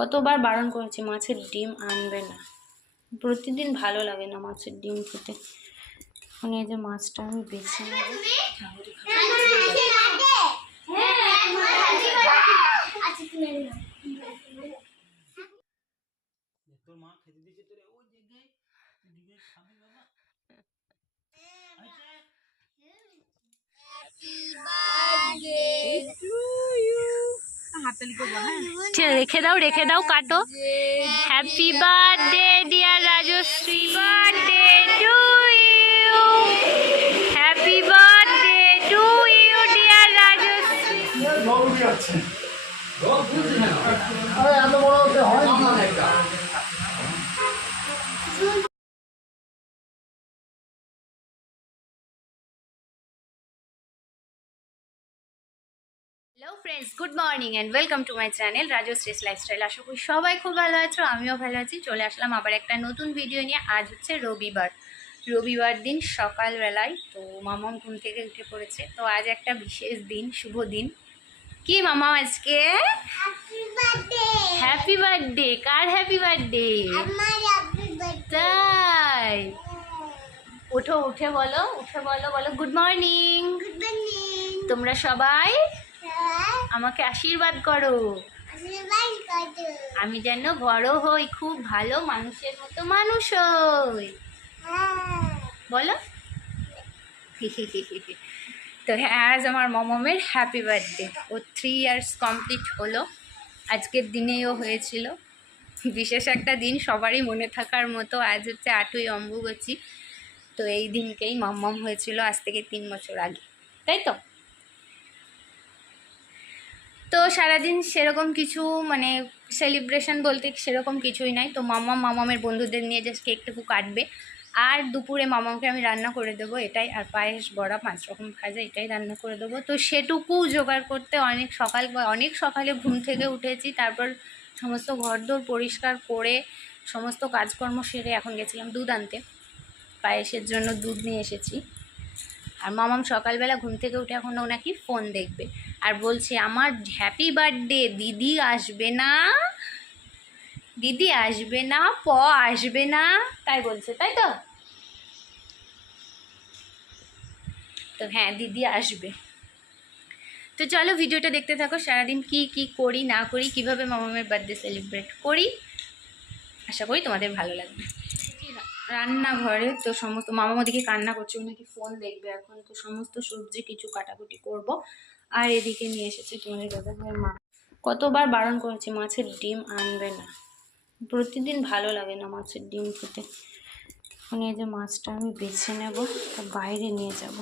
কতবার বারণ করেছি মাছের ডিম আনবে না, প্রতিদিন ভালো লাগে না মাছের ডিম খেতে। এখন এই যে মাছটা আমি বেছে নেব। রেখে দাও রেখে দাও, কাটো। Happy birthday dear Rajashree, birthday to you, happy birthday to you dear Rajashree. Hello friends, good morning and welcome to my channel Rajashree's lifestyle. আশা করি সবাই খুব ভালো আছো, আমিও ভালো আছি। চলে আসলাম আবার একটা নতুন ভিডিও নিয়ে। আজ হচ্ছে রবিবার দিন সকালবেলায়। তো মামাম ঘুম থেকে উঠে পড়েছে। তো আজ একটা বিশেষ দিন, শুভ দিন। কি মামা আজকে হ্যাপি বার্থডে? কার হ্যাপি বার্থডে? তাই ওঠো, উঠে বলো, বলো গুড মর্নিং। তোমরা সবাই আমাকে আশীর্বাদ করো, আমি যেন বড় হই, খুব ভালো মানুষের মতো মানুষ হই। বলো। তো হ্যাঁ, আজ আমার মমমের হ্যাপি বার্থডে। ও 3 ইয়ার্স কমপ্লিট হলো। আজকের দিনেও হয়েছিল বিশেষ একটা দিন, সবারই মনে থাকার মতো। আজ হচ্ছে 8ই অম্বুবাচী। তো এই দিনকেই মাম্মাম হয়েছিল আজ থেকে 3 বছর আগে, তাই তো? তো সারাদিন সেরকম কিছু মানে সেলিব্রেশন বলতে সেরকম কিছুই নাই। তো মামামের বন্ধুদের নিয়ে জাস্ট কেকটুকু কাটবে। আর দুপুরে মামাকে আমি রান্না করে দেবো এটাই, আর পায়েস, বড়া, 5 রকম ভাজা, এটাই রান্না করে দেবো। তো সেটুকু জোগাড় করতে অনেক সকালে ঘুম থেকে উঠেছি। তারপর সমস্ত ঘরদোর পরিষ্কার করে সমস্ত কাজকর্ম সেরে এখন গেছিলাম দুধ আনতে। পায়েসের জন্য দুধ নিয়ে এসেছি। আর মামাম সকালবেলা ঘুম থেকে উঠে এখন ও নাকি ফোন দেখবে আর বলছে আমার হ্যাপি বার্থডে, দিদি আসবে না, দিদি আসবে না, আসবে না, তাই বলছে, তাই তো? তো হ্যাঁ, দিদি আসবে। তো চলো ভিডিওটা দেখতে থাকো। সারাদিন কি কি করি না করি, কিভাবে মামামের বার্থডে সেলিব্রেট করি, আশা করি তোমাদের ভালো লাগবে। রান্নাঘরে তো সমস্ত মামা ওদিকে কান্না করছে, ও নাকি ফোন দেখবে এখন। তো সমস্ত সবজি কিছু কাটাকুটি করব। আর এদিকে নিয়ে এসেছে তোমাদের দাদাভাই মা। কতবার বারণ করেছি মাছের ডিম আনবে না, প্রতিদিন ভালো লাগে না মাছের ডিম খেতে। এখন এই যে মাছটা আমি বেছে নেব, বাইরে নিয়ে যাব।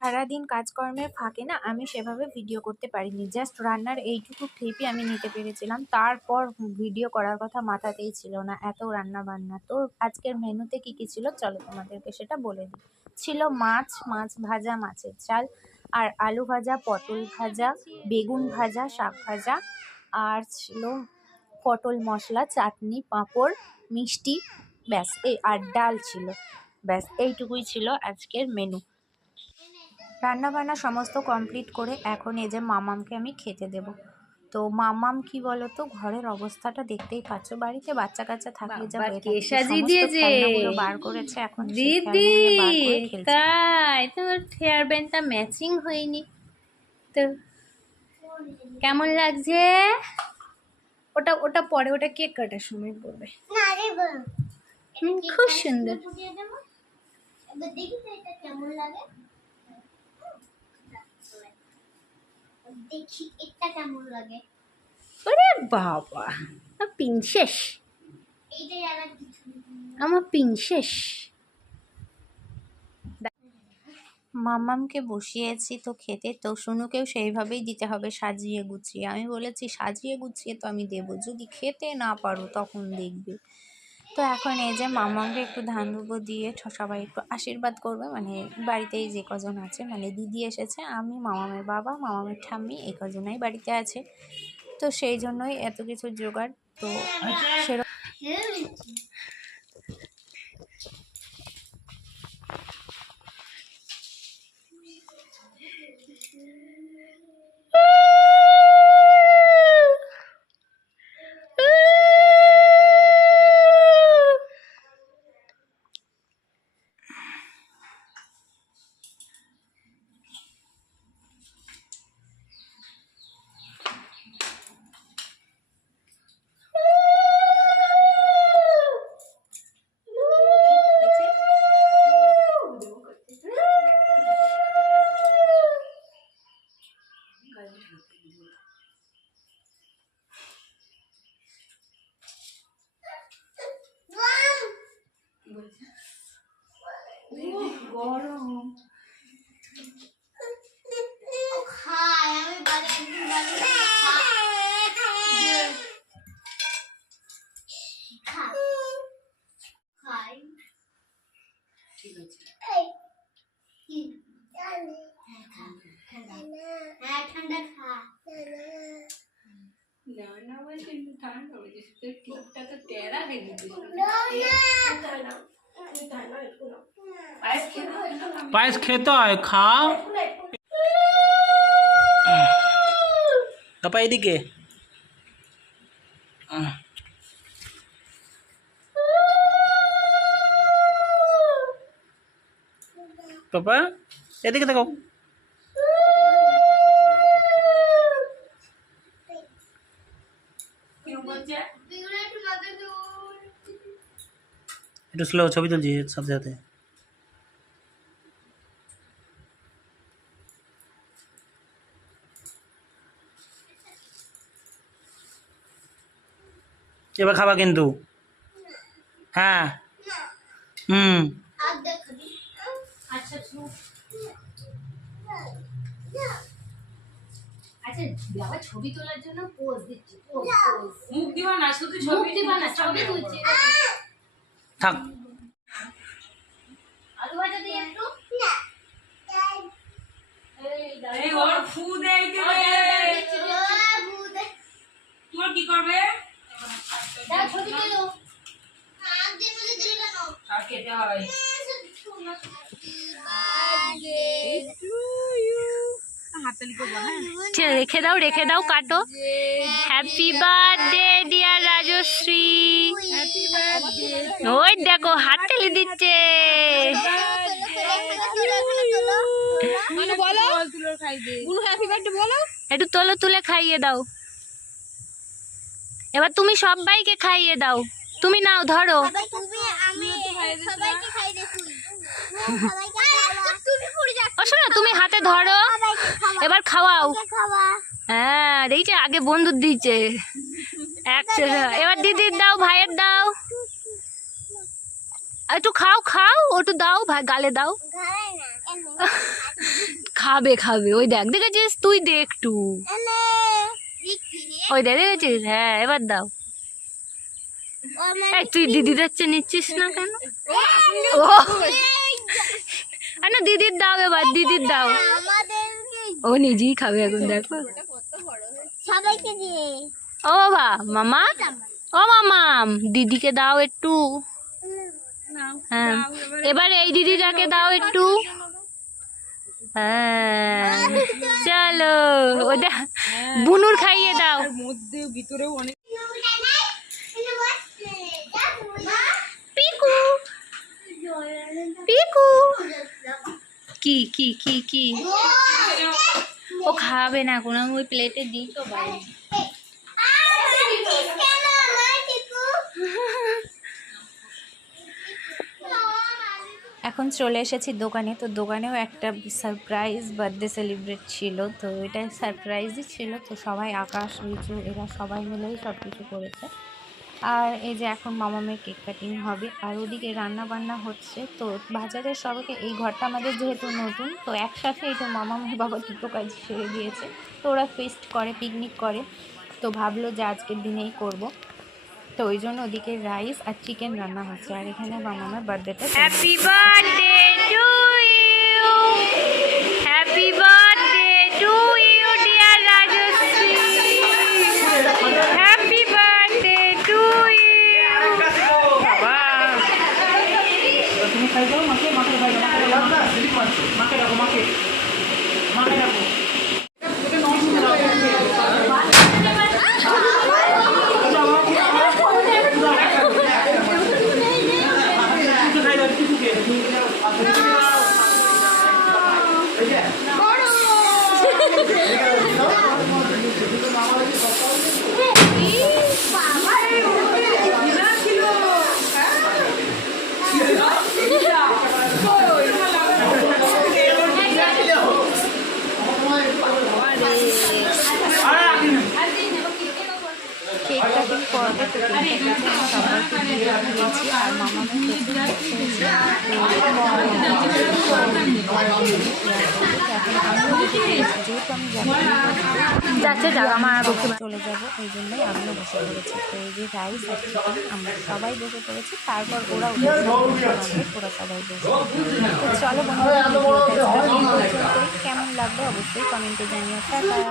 সারাদিন কাজকর্মের ফাঁকে না আমি সেভাবে ভিডিও করতে পারিনি, জাস্ট রান্নার এইটুকু ক্লিপই আমি নিতে পেরেছিলাম। তারপর ভিডিও করার কথা মাথাতেই ছিল না, এত রান্না বান্না। তো আজকের মেনুতে কি কি ছিল চলো তোমাদেরকে সেটা বলে দিই। ছিল মাছ ভাজা, মাছের ঝাল, আর আলু ভাজা, পটল ভাজা, বেগুন ভাজা, শাক ভাজা, আর ছিল পটল মশলা, চাটনি, পাঁপড়, মিষ্টি, ব্যাস এই, আর ডাল ছিল। ব্যাস এইটুকুই ছিল আজকের মেনু। রান্নাবান্না সমস্ত কমপ্লিট করে এখন এই যে মামামকে আমি খেতে দেব। তো মামাম কি বলতো, ঘরের অবস্থাটা দেখতেই পাচ্ছ, বাড়িতে বাচ্চা কাচ্চা থাকলে যা হয়ে থাকে, সমস্ত খেলনাগুলো বার করেছে এখন দিদি। তাই তোমার হেয়ার ব্যান্ডটা ম্যাচিং হয়নি তো কেমন লাগছে? ওটা ওটা পরে, ওটা কেক কাটার সময় পড়বে। খুব সুন্দর। দেখি এটা কেমন লাগে। ওরে বাবা, প্রিন্সেস, আমার প্রিন্সেস। মামামকে বসিয়েছি তো খেতে, তো শুনুকেও সেইভাবেই দিতে হবে, সাজিয়ে গুছিয়ে। আমি বলেছি সাজিয়ে গুছিয়ে তো আমি দেবো, যদি খেতে না পারো তখন দেখবে। তো এখন এই যে মামামকে একটু ধান দুব্বো দিয়ে সবাই একটু আশীর্বাদ করবে, মানে বাড়িতেই যে কজন আছে, মানে দিদি এসেছে, আমি, মামামের বাবা, মামামের ঠাম্মি, এই কজনাই বাড়িতে আছে। তো সেই জন্যই এত কিছু জোগাড়। তো সেরকম গরম ঠিক আছে ঠান্ডা খা না না বলছি ঠান্ডা হয়েছে টিপটা তো টেরা হয়ে গেছে পায়েস খেতে হয়, খাও। পাপা এদিকে পাপা এদিকে দেখো। একটু স্লো, ছবি তুলছি সাথে সাথে। এবার খাবা কিন্তু। হ্যাঁ আচ্ছা আচ্ছা বাবা ছবি তোলার জন্য পোজ দিচ্ছি মুখ দিবা না, শুধু ছবি দিবা না, ছবি তুলছি। থাক। আলু ভাজা দিয়ে একটু এই ওর ফু দেই দিবে তোর কি করবে দাও ছবি তুলো আর খেতে হয় রেখে দাও, রেখে দাও, কাটো। Happy birthday dear Rajshree. ওই দেখো হাত টেলে দিচ্ছে। একটু তোলো, তুলে খাইয়ে দাও। এবার তুমি সবাইকে খাইয়ে দাও। তুমি নাও, ধরো। ও শোনো, তুমি হাতে ধরো, এবার খাওয়াও। হ্যাঁ দেখছে আগে বন্ধুর দিচ্ছে। এবার দিদির দাও, ভাইয়ের দাও। একটু খাও, খাও, ওটু দাও, ভাই গালে দাও। খাবে খাবে, ওই দেখ, দেখেছিস তুই, দে একটু। ওই দেখ, দেখেছিস? হ্যাঁ এবার দাও। এই তুই দিদিদের চেয়ে নিচ্ছিস না কেন? ও না, দিদির দাও, এবার দিদির দাও। ও নিজেই খাবে এখন, দেখো। ও বাবা, মামা, ও মামাম, দিদিকে দাও একটু। হ্যাঁ এবার এই দিদিটাকে দাও একটু। হ্যাঁ চলো, ওটা বুনুর খাইয়ে দাও। পিকু পিকু কি কি কি কি ও খাবে না কোনো, ওই প্লেটে দিই তো বাইরে। এখন চলে এসেছি দোকানে। তো দোকানেও একটা সারপ্রাইজ বার্থডে সেলিব্রেট ছিল, তো এটা সারপ্রাইজই ছিল। তো সবাই আকাশ, রিচু, এরা সবাই মিলেই সব কিছু করেছে। আর এই যে এখন মামামের কেক কাটিং হবে, আর ওদিকে রান্না বান্না হচ্ছে। তো বাজারের সবাইকে, এই ঘরটা আমাদের যেহেতু নতুন, তো একসাথে এটা মামামের বাবা দুটো কাজ সেরে দিয়েছে। তো ওরা ফিস্ট করে, পিকনিক করে, তো ভাবলো যে আজকের দিনেই করব। তো ওই জন্য ওদিকে রাইস আর চিকেন রান্না হচ্ছে, আর এখানে মামামের বার্থডেটা। Happy birthday to you, happy birthday to you dear Rajashree, happy birthday to you. বাবা তুমি খাই দাও, মাকে মাকে খাই দাও, মাকে রাখো, মাকে মাকে রাখো। পর্ব তো কেটে আমি সবাইকে দিয়ে দিয়েছি আর মামামের প্রচুর এখন আমিও বসে পড়েছি যেহেতু আমি যাচ্ছে যাক আমার চলে যাব ওই জন্যই আমিও বসে পড়েছি। তো এই যে রাইস আর চিকেন আমরা সবাই বসে পড়েছি, তারপর ওরা ওরা সবাই বসে। তো চলো বন্ধুরা, ভিডিওটা কেমন লাগলো অবশ্যই কমেন্টে জানিও। টাটা।